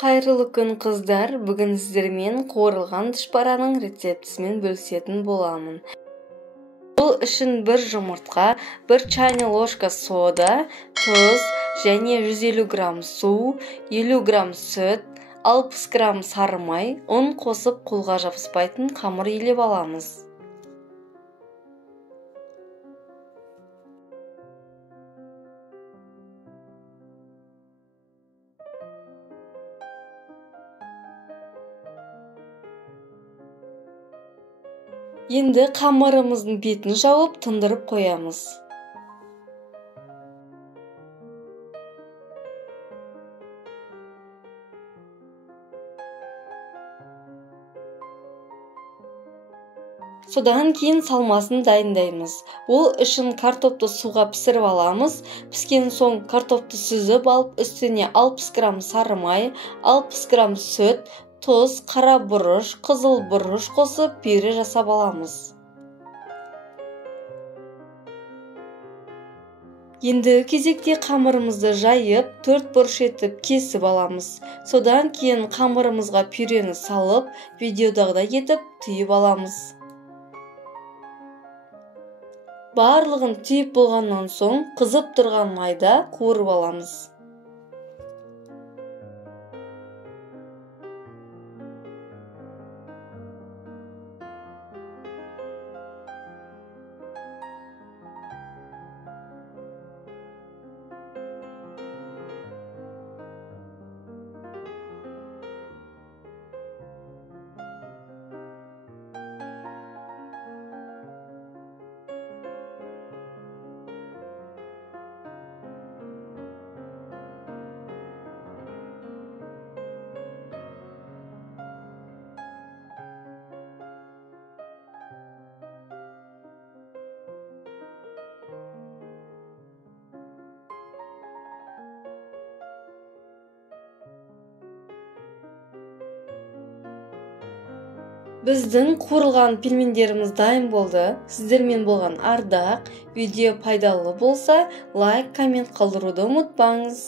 Қайырлы күн қыздар, бүгін сіздермен қуырылған түшпараның рецептісімен бөлісетін боламын. Бұл үшін бір жұмыртқа, бір чайный ложка сода, тұз және 150 грамм су, 50 грамм сүт, 60 грамм сары май, ұн қосып қолға жабыспайтын қамыр елеп аламыз. Енді қамырымыздың бетін жауып тұндырып қоямыз. Содан кейін салмасын дайындаймыз. Ол үшін картопты суға пісіріп аламыз. Піскен соң картопты сүзіп алып, үстіне 60 грамм сары май, 60 грамм сүт, тұз, қара бұрыш, қызыл бұрыш қосып пюре жасап аламыз. Ендігі кезекте қамырымызды жайып, 4 бұрыш етіп кесіп аламыз. Содан кейін қамырымызға пюрені салып, видеодағыдай етіп түйіп аламыз. Барлығын түйіп болғаннан соң қызып тұрған майда қуырып аламыз. Біздің қуырылған пельмендеріміз дайын болды. Сіздермен болған ардақ. Видео пайдалы болса, лайк, коммент қалдыруды ұмытпаңыз.